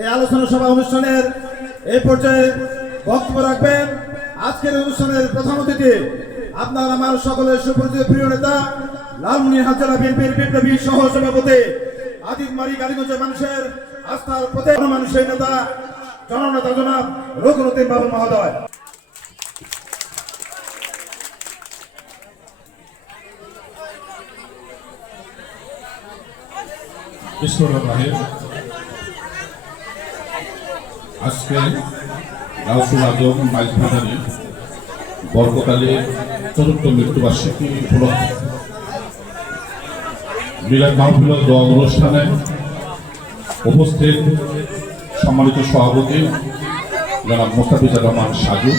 এই আলোচনা সভা অনুষ্ঠানের এই পর্যায়ে বক্তব্য রাখবেন আজকের অনুষ্ঠানের প্রধান অতিথি আপনার আমার সকলের সুপরিচিত প্রিয় নেতা লালমনিরহাট জেলা বিএনপির বিপ্লবী সহ সভাপতি আদিত মালিক আলীগঞ্জের মানুষের আস্থার প্রতীক মানুষের নেতা জননেতা জনাব রুকনুদ্দিন বাবুল মহোদয়। আজকে গাউসুল আজম বাইশ ভাজারি বরকতালীর চতুর্থ মৃত্যুবার্ষিকী উপলক্ষে মিলাদ মাহফিল দোয়া অনুষ্ঠানে উপস্থিত সম্মানিত সভাপতি জনাব মোস্তাফিজুর রহমান সাজু,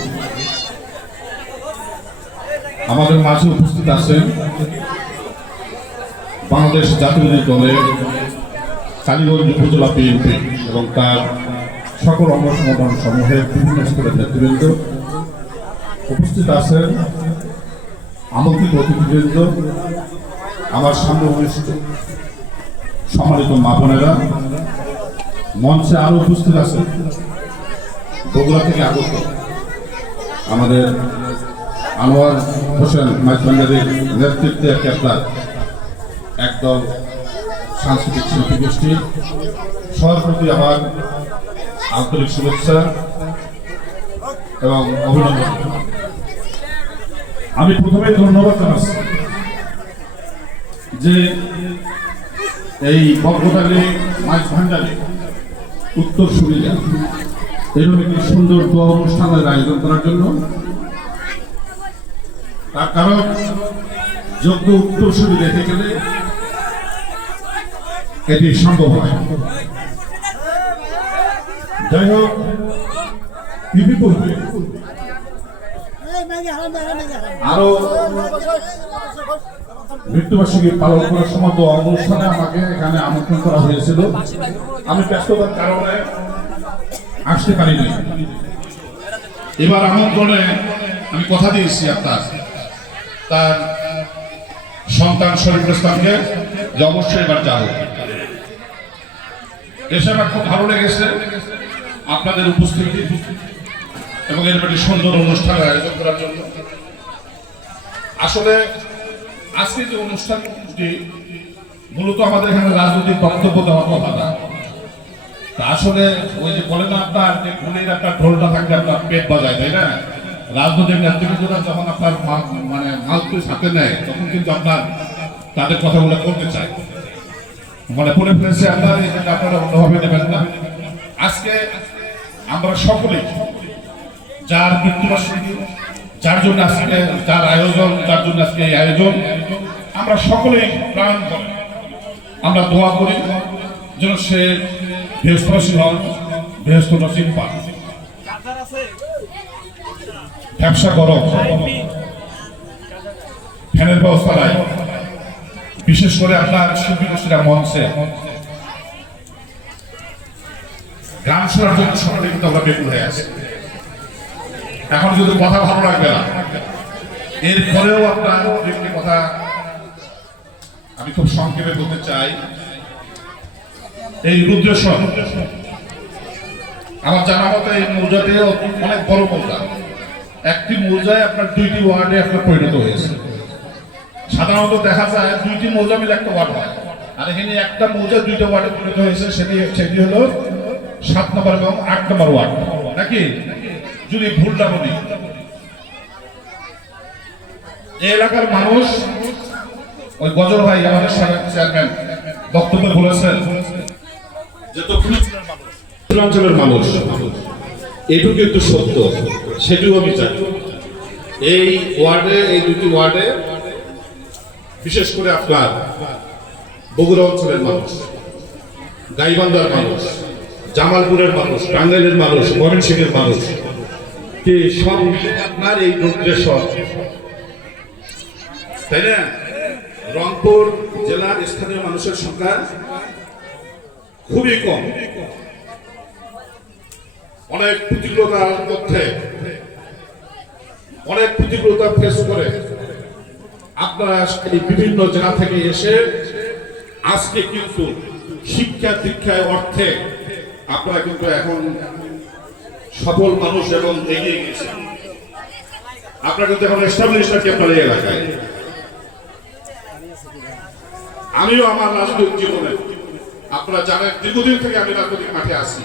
আমাদের মাঝে উপস্থিত আছেন বাংলাদেশ জাতীয়তাবাদী দলের কালীগঞ্জ উপজেলা বিএনপি এবং তার সকল অঙ্গ সংগঠন সমূহের বিভিন্ন স্তরের নেতৃবৃন্দ, উপস্থিত আছেন আমন্ত্রিত অতিথিবৃন্দ, আমার সামনে উপস্থিত সম্মানিত মা বোনেরা, মঞ্চে আরো উপস্থিত আছেন বগুড়া থেকে আগত আমাদের আনোয়ার হোসেন মাইজভান্ডারির নেতৃত্বে আপনার একদল সাংস্কৃতিক শিল্পী গোষ্ঠী, সবার প্রতি আমার আন্তরিক শুভেচ্ছা এবং অভিনন্দন। আমি প্রথমে ধন্যবাদ জানাচ্ছি যে এই বরকতালী মাইজভান্ডারি উত্তর সুবিধা এরকম একটি সুন্দর দোয়া অনুষ্ঠানের আয়োজন করার জন্য। তার কারণ যোগ্য উত্তরসূরি রেখে গেলে এটি সম্ভব হয়। যাই হোক, আরো মৃত্যুবার্ষিকী পালন করার সময় তো অনুষ্ঠানে আমাকে এখানে আমন্ত্রণ করা হয়েছিল, আমি ব্যস্ততার কারণে আসতে পারিনি। এবার আমন্ত্রণে আমি কথা দিয়েছি আপনার তার সন্তান শরীফুল ইসলামকে যে অবশ্যই এবার যাবো। এসে আমার খুব ভালো লেগেছে আপনাদের উপস্থিতি এবং এর একটি সুন্দর অনুষ্ঠানের আয়োজন করার জন্য। আসলে আজকে যে অনুষ্ঠানটি মূলত আমাদের এখানে রাজনৈতিক বক্তব্য দেওয়ার কথা না, তা আসলে ওই যে বলে না আপনার যে গুলির একটা ঢোলটা থাকলে আপনার পেট বাজায়, তাই না? রাজনৈতিক নেতৃবৃন্দরা যখন আপনার মানে মালতুই সাথে নেয় তখন কিন্তু আপনার তাদের কথাগুলো করতে চায়, মানে পড়ে ফেলেছে আপনার, এখানে আপনারা অন্যভাবে নেবেন না। আজকে আমরা সকলেই যার মৃত্যুবার্ষিকী, যার জন্য আজকে যার আয়োজন, যার জন্য আজকে এই আয়োজন, আমরা সকলেই প্রাণ করে আমরা দোয়া করি যেন সে বৃহস্পতি হন, বৃহস্পতি নসিব পান। ব্যবসা গরম, ফ্যানের ব্যবস্থা নাই, বিশেষ করে আপনার শিল্পী গোষ্ঠীরা মঞ্চে গান শোনার জন্য সকলে কিন্তু আমরা বেকুল হয়ে আছি। এখন যদি কথা ভালো লাগবে না, এরপরেও আপনার একটি কথা আমি খুব সংক্ষেপে বলতে চাই। এই রুদ্রেশ্বর আমার জানা মতে এই মৌজাতে অনেক বড় মৌজা, একটি মৌজায় আপনার দুইটি ওয়ার্ডে আপনার পরিণত হয়েছে। সাধারণত দেখা যায় দুইটি মৌজা মিলে একটা ওয়ার্ড হয়, আর এখানে একটা মৌজা দুইটা ওয়ার্ডে পরিণত হয়েছে। সেটি হলো 7 নম্বর এবং 8 নম্বর ওয়ার্ড, নাকি যদি ভুলটা বলি। এই এলাকার মানুষ, ওই গজল ভাই আমাদের চেয়ারম্যান বক্তব্য বলেছেন যে দক্ষিণাঞ্চলের মানুষ, এটুকু কিন্তু সত্য, সেটিও আমি চাই। এই ওয়ার্ডে, এই দুটি ওয়ার্ডে বিশেষ করে আপনার বগুড়া অঞ্চলের মানুষ, গাইবান্ধার মানুষ, জামালপুরের মানুষ, টাঙ্গাইলের মানুষ, ময়মনসিংহের মানুষ, সব মিলে আপনার এই রুদ্রেশ্বর, তাই না? রংপুর জেলার স্থানীয় মানুষের সংখ্যা খুবই কম। অনেক প্রতিকূলতার মধ্যে, অনেক প্রতিকূলতা ফেস করে আপনারা বিভিন্ন জেলা থেকে এসে আজকে কিন্তু শিক্ষা দীক্ষায় অর্থে আপনারা কিন্তু এখন সফল মানুষ এবং এগিয়ে গেছেন। আপনারা কিন্তু এখন এস্টাবলিশ নাকি আপনার এই এলাকায়। আমিও আমার রাজনৈতিক জীবনে আপনারা জানেন দীর্ঘদিন থেকে আমি রাজনৈতিক মাঠে আছি।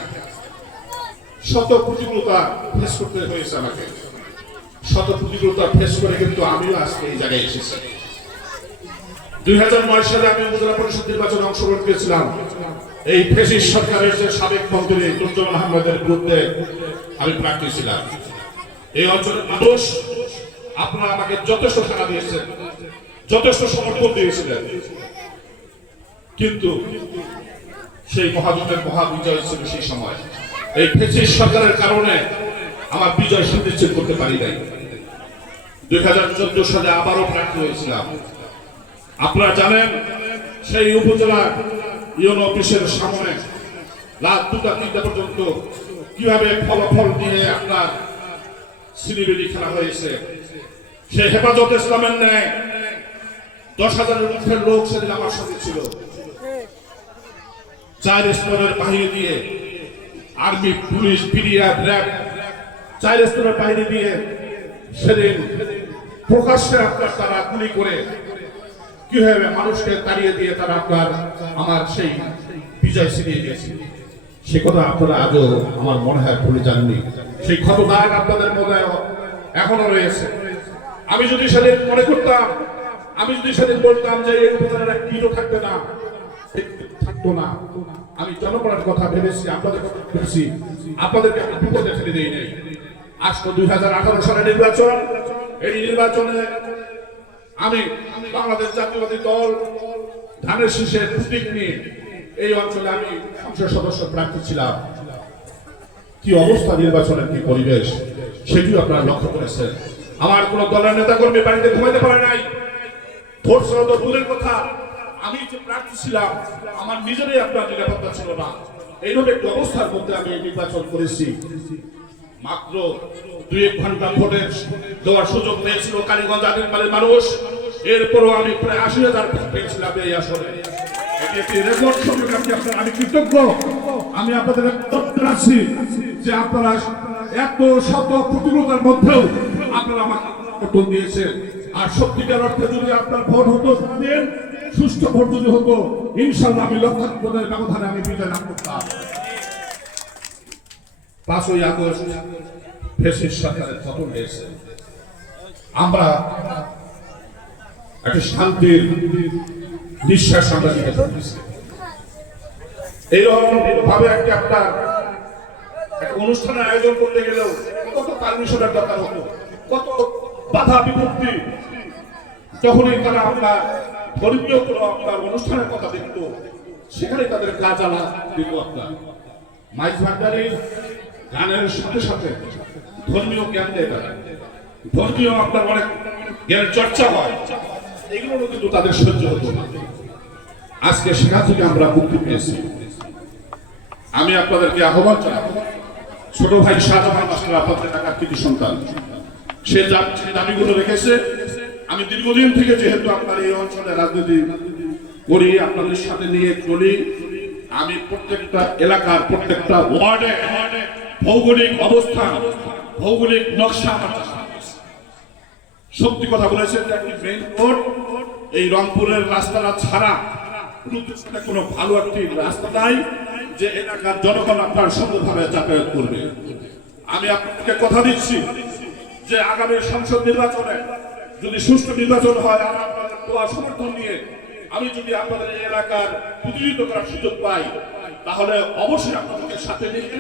শত প্রতিকূলতা ফেস করতে হয়েছে আমাকে, শত প্রতিকূলতা ফেস করে কিন্তু আমিও আজকে এই জায়গায় এসেছি। 2009 সালে আমি উপজেলা পরিষদ নির্বাচনে অংশগ্রহণ করেছিলাম। এই ফেসিস্ট সরকারের যে সাবেক মন্ত্রী দুর্জমান আহমেদের বিরুদ্ধে আমি প্রার্থী ছিলাম। এই অঞ্চলের মানুষ আপনারা আমাকে যথেষ্ট সাড়া দিয়েছেন, যথেষ্ট সমর্থন দিয়েছিলেন, কিন্তু সেই মহাজোটের মহাবিজয় ছিল সেই সময়। এই ফেসিস্ট সরকারের কারণে আমার বিজয় সুনিশ্চিত করতে পারি নাই। 2014 সালে আবারও প্রার্থী হয়েছিলাম। আপনারা জানেন সেই উপজেলা ইউনো অফিসের সামনে রাত 2টা-3টা পর্যন্ত কিভাবে ফলাফল নিয়ে আপনার সিনেবেলি খেলা হয়েছে। সেই হেফাজত ইসলামের ন্যায় 10,000-এর ঊর্ধ্বের লোক সেদিন আমার সাথে ছিল। 4 স্তরের বাহিনী দিয়ে, আর্মি, পুলিশ, বিডিআর, র্যাব, 4 স্তরের বাহিনী দিয়ে সেদিন প্রকাশ্যে আপনার তারা গুলি করে কিভাবে মানুষকে তাড়িয়ে দিয়ে তারা আপনার আমার সেই বিজয় ছিনিয়ে দিয়েছে। সে কথা আপনারা আজও আমার মনে হয় ভুলে যাননি। সেই ক্ষতদাগ আপনাদের মধ্যে এখনো রয়েছে। আমি যদি সেদিন মনে করতাম, আমি যদি সেদিন বলতাম যে এই উপজেলার এক কিলো থাকবে না, থাকতো না, আমি জনগণের কথা ভেবেছি, আপনাদের কথা ভেবেছি, আপনাদেরকে আমি বিপদে ফেলে দিই নাই। আজ তো 2018 সালের নির্বাচন। এই নির্বাচনে আমি বাংলাদেশ জাতীয়তাবাদী দল ধানের শীষের প্রতীক নিয়ে এই অঞ্চলে আমি সংসদ সদস্য প্রার্থী ছিলাম। কি অবস্থা নির্বাচনের, কি পরিবেশ সেটিও আপনারা লক্ষ্য করেছেন। আমার কোন দলের নেতা কর্মী বাড়িতে ঘুমাইতে পারে নাই। ভোট সহ দূরের কথা, আমি যে প্রার্থী ছিলাম আমার নিজেরই আপনার নিরাপত্তা ছিল না। এইভাবে একটি অবস্থার মধ্যে আমি নির্বাচন করেছি। মাত্র 2-1 ঘন্টা ভোটের দেওয়ার সুযোগ পেয়েছিল কালীগঞ্জ আদিনবাড়ির মানুষ। এরপরও আমি প্রায় 80,000 ভোট পেয়েছিলাম এই আসনে। এটি একটি রেকর্ড সংখ্যক। আমি কৃতজ্ঞ। আমি আপনাদের আছি যে আপনারা এত শত প্রতিকূলতার মধ্যেও আপনারা আমাকে ভোট দিয়েছেন। আর সত্যিকার অর্থে যদি আপনার ভোট হতো দেন, সুষ্ঠু ভোট যদি হতো, ইনশাল্লাহ আমি লক্ষাধিক ভোটের ব্যবধানে আমি বিজয় লাভ করতাম। 5ই আগস্ট ফ্যাসিস্ট সরকারের পতন হয়েছে। আমরা একটা শান্তির নিঃশ্বাস আমরা নিতে পেরেছি। এইরকম ভাবে একটা আপনার একটা অনুষ্ঠানের আয়োজন করতে গেলেও কত পারমিশনের দরকার হতো, কত বাধা বিপত্তি। যখনই তারা আপনার ধর্মীয় কোনো আপনার অনুষ্ঠানের কথা দেখতো, সেখানে তাদের কাজ আলা দিত। আপনার মাইক ভান্ডারির গানের সাথে সাথে ধর্মীয় জ্ঞান দেয় তারা, ধর্মীয় আপনার অনেক জ্ঞানের চর্চা হয়, এগুলো কিন্তু তাদের সহ্য হতো না। আজকে সেখান থেকে আমরা মুক্তি পেয়েছি। আমি আপনাদেরকে আহ্বান জানাবো, ছোট ভাই শাহজাহান মাস্টার আপনাদের টাকার কৃতি সন্তান, সে দাবিগুলো রেখেছে। আমি দীর্ঘদিন থেকে যেহেতু আপনার এই অঞ্চলে রাজনীতি করি, আপনাদের সাথে নিয়ে চলি, আমি প্রত্যেকটা এলাকার প্রত্যেকটা ওয়ার্ডে ভৌগোলিক অবস্থান, ভৌগোলিক নকশা আমার জানা আছে। সত্যি কথা বলেছেন যে একটি মেইন রোড, এই রংপুরের রাস্তাটা ছাড়া কোনো ভালো একটি রাস্তা নাই যে এলাকার জনগণ আপনার সুন্দরভাবে যাতায়াত করবে। আমি আপনাকে কথা দিচ্ছি যে আগামী সংসদ নির্বাচনে যদি সুষ্ঠু নির্বাচন হয়, আর আপনাদের দোয়া সমর্থন নিয়ে আমি যদি আপনাদের এই এলাকার প্রতিনিধিত্ব করার সুযোগ পাই, তাহলে অবশ্যই আপনাদের সাথে নিয়ে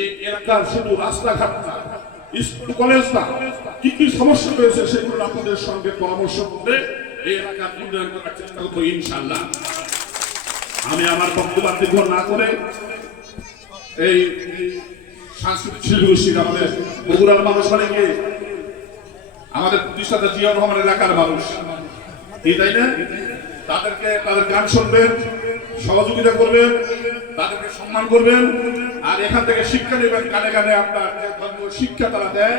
এই এলাকার শুধু রাস্তাঘাট না, স্কুল কলেজ না, কি কি সমস্যা রয়েছে সেগুলো আপনাদের সঙ্গে পরামর্শ করে এই এলাকার উন্নয়ন করার চেষ্টা করবো ইনশাল্লাহ। আমি আমার বক্তব্য দীর্ঘ না করে এই সাংস্কৃতিক শিল্পগোষ্ঠীর আমাদের বগুড়ার মানুষ মানে কি আমাদের প্রতিষ্ঠাতা জিয়াউর রহমান এলাকার মানুষ, তাই না? তাদেরকে তাদের গান শুনবেন, সহযোগিতা করবেন, তাদেরকে সম্মান করবেন, আর এখান থেকে শিক্ষা নেবেন। কানে কানে আপনার যে ধর্মীয় শিক্ষা তারা দেয়,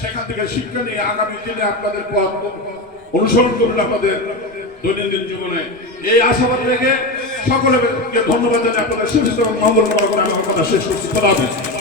সেখান থেকে শিক্ষা নিয়ে আগামী দিনে আপনাদের পথ অনুসরণ করবেন আপনাদের দৈনন্দিন জীবনে। এই আশাবাদ রেখে সকলের ধন্যবাদ জানিয়ে আপনাদের সুস্থ এবং মঙ্গল কামনা করে আমি আমার কথা শেষ করছি। খোদা হাফেজ।